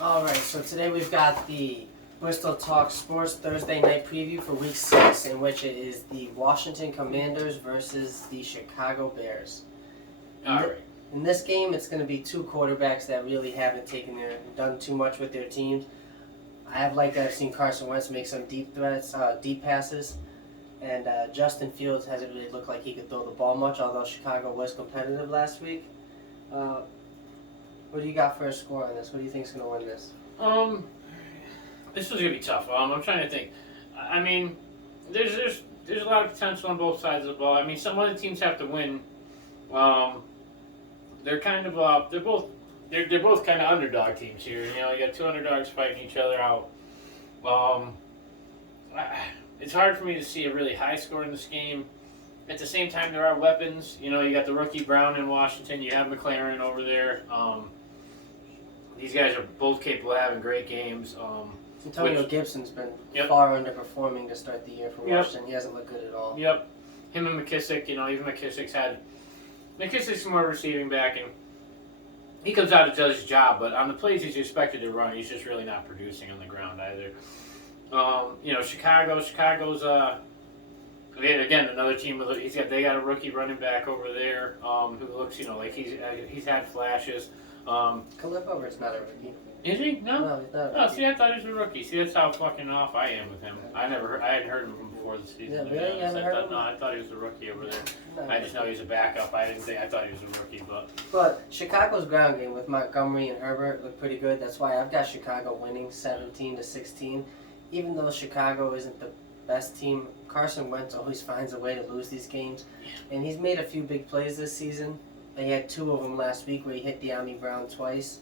All right, so today we've got the Bristol Talk Sports Thursday night preview for Week 6, in which it is the Washington Commanders versus the Chicago Bears. All right. In this game, it's going to be two quarterbacks that really haven't done too much with their teams. I've seen Carson Wentz make some deep passes, and Justin Fields hasn't really looked like he could throw the ball much, although Chicago was competitive last week. What do you got for a score on this? What do you think is going to win this? This was gonna be tough. I'm trying to think. I mean, there's a lot of potential on both sides of the ball. I mean, some other teams have to win. They're kind of they're both kind of underdog teams here. You know, you got two underdogs fighting each other out. It's hard for me to see a really high score in this game. At the same time, there are weapons. You know, you got the rookie Brown in Washington. You have McLaren over there. These guys are both capable of having great games. Antonio Gibson's been far underperforming to start the year for Washington. He hasn't looked good at all. Yep. Him and McKissick, even McKissick's more receiving back, and he comes out to do his job, but on the plays he's expected to run, he's just really not producing on the ground either. Chicago's again another team they got a rookie running back over there who looks like he's had flashes. Khalif Overt's not a rookie. Is he? No, he's not. Oh, see, I thought he was a rookie. See, that's how fucking off I am with him. I hadn't heard of him before the season. Yeah, really? You haven't heard of him? No, I thought he was a rookie over there. No. I just know he was a backup. I thought he was a rookie, But Chicago's ground game with Montgomery and Herbert looked pretty good. That's why I've got Chicago winning 17-16. Even though Chicago isn't the best team, Carson Wentz always finds a way to lose these games, and he's made a few big plays this season. He had two of them last week where he hit De'Ami Brown twice.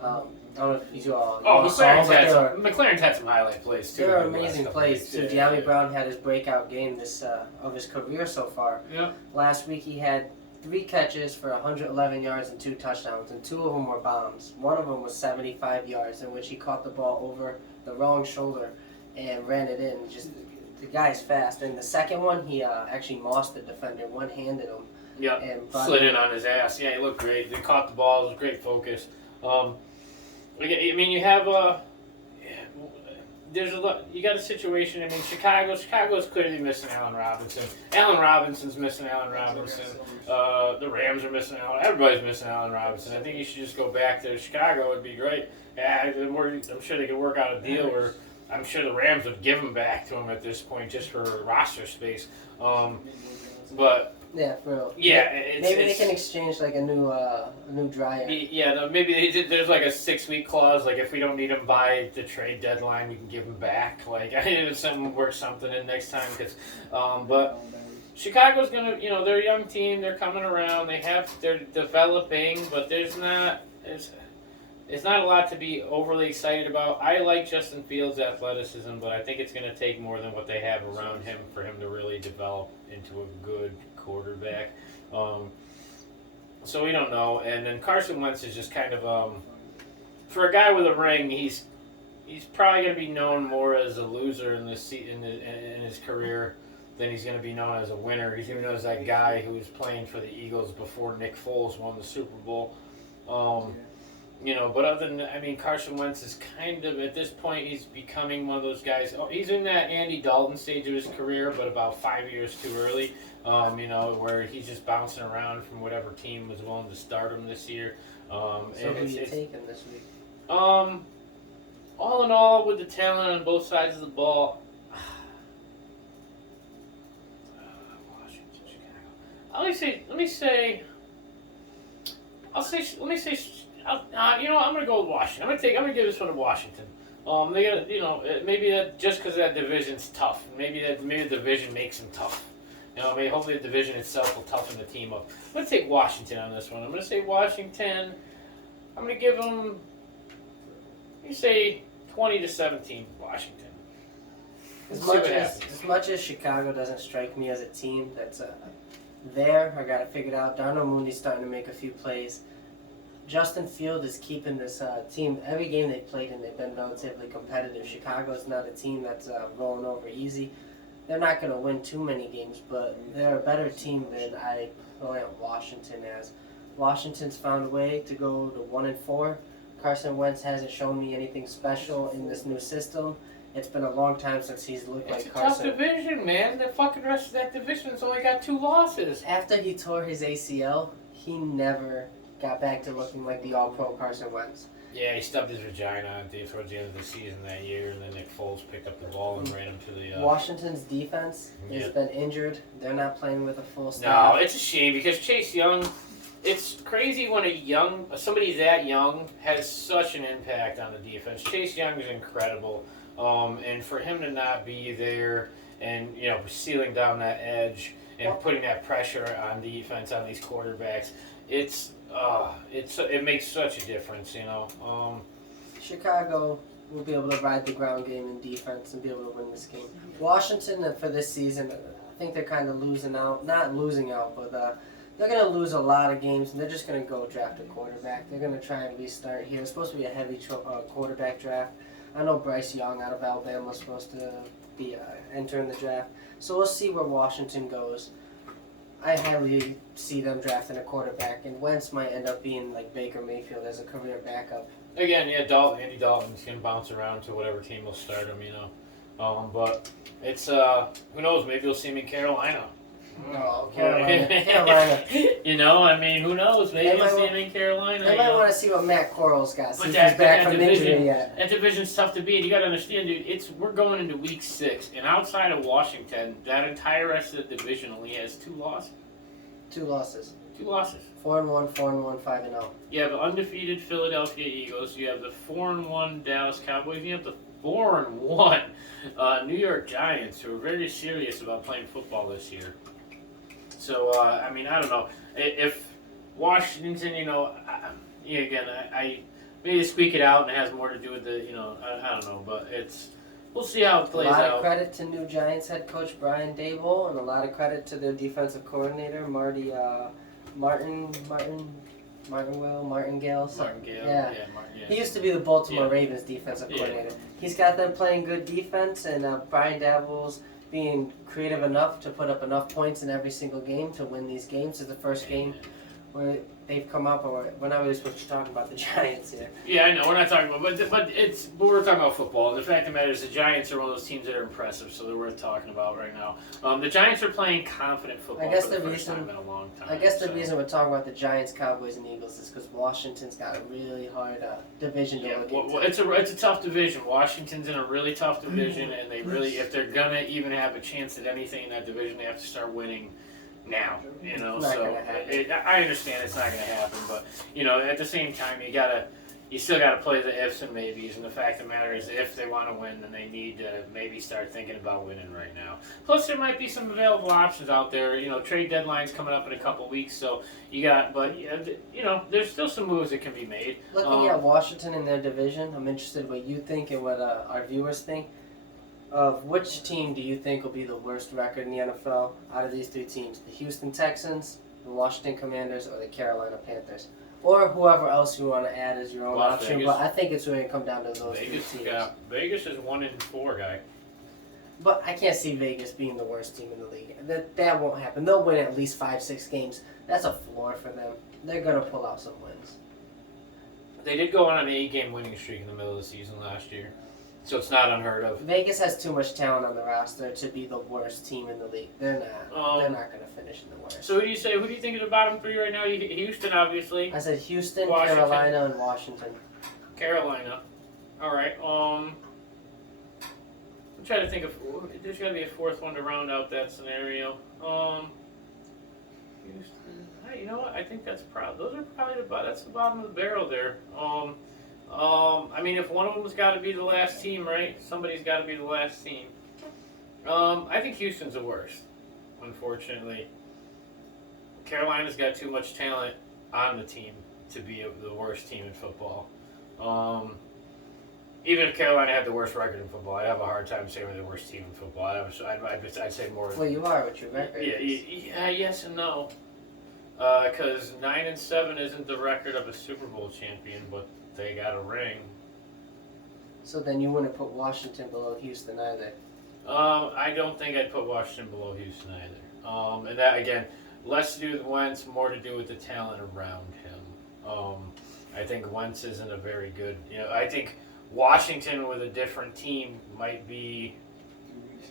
I don't know if you saw. McLaren's had some highlight plays too. There are amazing plays too. De'Ami Brown had his breakout game of his career so far. Yeah. Last week he had 3 catches for 111 yards and 2 touchdowns, and 2 of them were bombs. One of them was 75 yards, in which he caught the ball over the wrong shoulder and ran it in. The guy's fast. And the second one, he actually mossed the defender, one-handed him. Yeah, slid in on his ass. Yeah, he looked great. They caught the ball. It was great focus. I mean, you have there's a lot. You got a situation. I mean, Chicago's clearly missing Allen Robinson. Allen Robinson's missing Allen Robinson. The Rams are missing Allen. Everybody's missing Allen Robinson. I think you should just go back to Chicago. Would be great. I'm sure they could work out a deal where I'm sure the Rams would give him back to him at this point just for roster space. But. Yeah, for real. Yeah, maybe they can exchange like a new dryer. Yeah, no, maybe there's like a 6-week clause. Like if we don't need him by the trade deadline, we can give him back. Like I think something work something in next time. But Chicago's gonna, they're a young team. They're coming around. They're developing, but it's not a lot to be overly excited about. I like Justin Fields' athleticism, but I think it's going to take more than what they have around him for him to really develop into a good quarterback. So we don't know. And then Carson Wentz is just kind of, for a guy with a ring, he's probably going to be known more as a loser in his career than he's going to be known as a winner. He's going to be known as that guy who was playing for the Eagles before Nick Foles won the Super Bowl. But other than that, Carson Wentz is kind of, at this point, he's becoming one of those guys. He's in that Andy Dalton stage of his career, but about 5 years too early, where he's just bouncing around from whatever team was willing to start him this year. So who are you taking this week? All in all, with the talent on both sides of the ball, Washington, Chicago. Let me say, I'm gonna go with Washington. I'm gonna give this one to Washington. They got, maybe that just because that division's tough. Maybe the division makes them tough. Hopefully the division itself will toughen the team up. I'm gonna take Washington on this one. I'm gonna say Washington. I'm gonna give them. You say 20-17, Washington. As much as Chicago doesn't strike me as a team that's there, I got it figured out. Darnell Mooney's starting to make a few plays. Justin Field is keeping this team. Every game they've played in, they've been relatively competitive. Chicago's not a team that's rolling over easy. They're not going to win too many games, but they're a better team than I plant Washington as. Washington's found a way to go to 1-4. Carson Wentz hasn't shown me anything special in this new system. It's been a long time since he's looked It's like a tough Carson. division, man. The fucking rest of that division's only got 2 losses. After he tore his ACL, he never got back to looking like the all-pro Carson Wentz. Yeah, he stubbed his vagina towards the end of the season that year, and then Nick Foles picked up the ball and ran him to the. Washington's defense has Yeah. been injured. They're not playing with a full staff. No, it's a shame because Chase Young. It's crazy when somebody that young has such an impact on the defense. Chase Young is incredible, and for him to not be there and sealing down that edge and putting that pressure on defense on these quarterbacks, it makes such a difference. Chicago will be able to ride the ground game in defense and be able to win this game. Washington, for this season, I think they're kind of losing out. Not losing out, but they're going to lose a lot of games, and they're just going to go draft a quarterback. They're going to try and restart here. It's supposed to be a heavy quarterback draft. I know Bryce Young out of Alabama is supposed to be entering the draft. So we'll see where Washington goes. I highly see them drafting a quarterback, and Wentz might end up being like Baker Mayfield as a career backup. Again, yeah, Andy Dalton's gonna bounce around to whatever team will start him, but it's who knows? Maybe you'll see him in Carolina. No, Carolina. Who knows? Maybe you'll see him in Carolina. I might want to see what Matt Corral's got. See But if that- he's back that from division- injury yet. That division's tough to beat. You got to understand, dude. We're going into week 6, and outside of Washington, that entire rest of the division only has 2 losses. 2 losses. 2 losses. 4-1, 4-1, 5-0. You have the undefeated Philadelphia Eagles. You have the 4-1 Dallas Cowboys. You have the 4-1 New York Giants, who are very serious about playing football this year. So I don't know if Washington, I maybe squeak it out and it has more to do with the, I don't know, but we'll see how it plays A lot of out. credit to new Giants head coach Brian Daboll, and a lot of credit to their defensive coordinator Martingale. Martingale. Yeah. Martin, He used to be the Baltimore Yeah. Ravens defensive Yeah. coordinator. He's got them playing good defense, and Brian Daboll's being creative enough to put up enough points in every single game to win these games. This is the first game where they've come up, or we're not really supposed to talk about the Giants here. Yeah, I know. We're not talking about, but we're talking about football. The fact of the matter is, the Giants are one of those teams that are impressive, so they're worth talking about right now. The Giants are playing confident football I guess for the the first reason- time in a long time. I guess the so. reason we're talking about the Giants, Cowboys, and Eagles is because Washington's got a really hard division to Yeah, look well, into. it's a tough division. Washington's in a really tough division, and they really, if they're gonna even have a chance at anything in that division, they have to start winning now. It's not So gonna happen. I understand it's not gonna happen, but at the same time, you still gotta play the ifs and maybes. And the fact of the matter is, if they want to win, then they need to maybe start thinking about winning right now. Plus, there might be some available options out there. Trade deadline's coming up in a couple weeks, so there's still some moves that can be made. Looking at Washington in their division, I'm interested what you think and what our viewers think. Of which team do you think will be the worst record in the NFL out of these 3 teams? The Houston Texans, the Washington Commanders, or the Carolina Panthers? Or whoever else you want to add as your own Las option, Vegas. but I think it's going to come down to those 3 teams. Vegas is 1-4, guy. But I can't see Vegas being the worst team in the league. That won't happen. They'll win at least 5-6 games. That's a floor for them. They're going to pull out some wins. They did go on an 8-game winning streak in the middle of the season last year, so it's not unheard of. Vegas has too much talent on the roster to be the worst team in the league. They're not. They're not going to finish in the worst. So who do you say? Who do you think is the bottom 3 right now? Houston, obviously. I said Houston, Washington. Carolina, and Washington. Carolina. All right. I'm trying to think of. There's got to be a 4th one to round out that scenario. Houston. Hey, you know what? I think those are probably that's the bottom of the barrel there. If one of them's got to be the last team, right? Somebody's got to be the last team. I think Houston's the worst, unfortunately. Carolina's got too much talent on the team to be the worst team in football. Even if Carolina had the worst record in football, I'd have a hard time saying they're the worst team in football. I'd say more. Well, you are with your record. Yeah, yes and no. Because 9-7 isn't the record of a Super Bowl champion, but they got a ring. So then you wouldn't put Washington below Houston either. I don't think I'd put Washington below Houston either. And that, again, less to do with Wentz, more to do with the talent around him. I think Wentz isn't a very good. I think Washington with a different team might be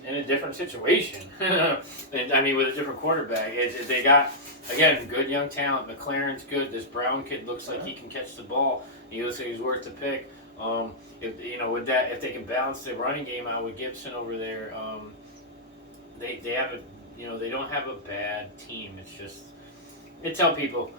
in a different situation. And, I mean, with a different quarterback, they got again good young talent. McLaren's good. This Brown kid looks like he can catch the ball. He looks like he's worth the pick. With that, if they can balance the running game out with Gibson over there, they have they don't have a bad team. It's just I tell people.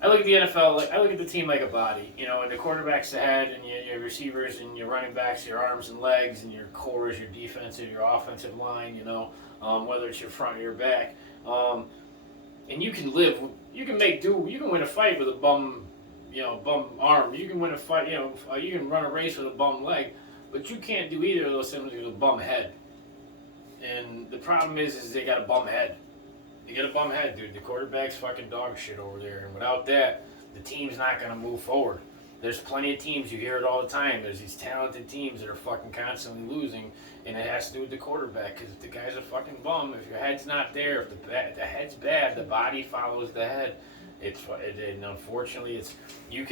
I look at the NFL. I look at the team like a body, and the quarterback's the head, and your receivers and your running backs, your arms and legs, and your core is your defensive, your offensive line. Whether it's your front or your back, and you can make do. You can win a fight with a bum, bum arm. You can win a fight. You can run a race with a bum leg, but you can't do either of those things with a bum head. And the problem is they got a bum head. You get a bum head, dude. The quarterback's fucking dog shit over there. And without that, the team's not going to move forward. There's plenty of teams, you hear it all the time. There's these talented teams that are fucking constantly losing, and it has to do with the quarterback. Because if the guy's a fucking bum, if your head's not there, if the head's bad, the body follows the head. And unfortunately, your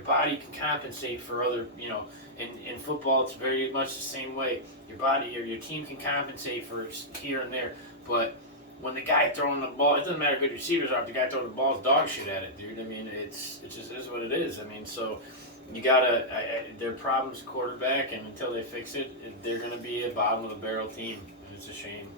body can compensate for other, in football, it's very much the same way. Your body or your team can compensate for here and there, but when the guy throwing the ball, it doesn't matter how good receivers are. If the guy throwing the ball is dog shit at it, dude. I mean, it just is what it is. I mean, so you gotta. Their problem's quarterback, and until they fix it, they're gonna be a bottom of the barrel team, and it's a shame.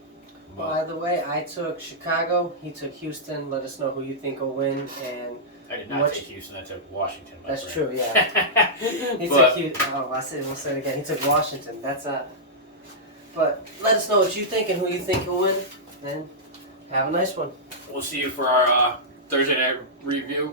By the way, I took Chicago. He took Houston. Let us know who you think will win. And I did not take Houston. I took Washington. That's true. Yeah. Took Houston. Oh, we'll say it again. He took Washington. That's a. But let us know what you think and who you think will win. And have a nice one. We'll see you for our Thursday night review.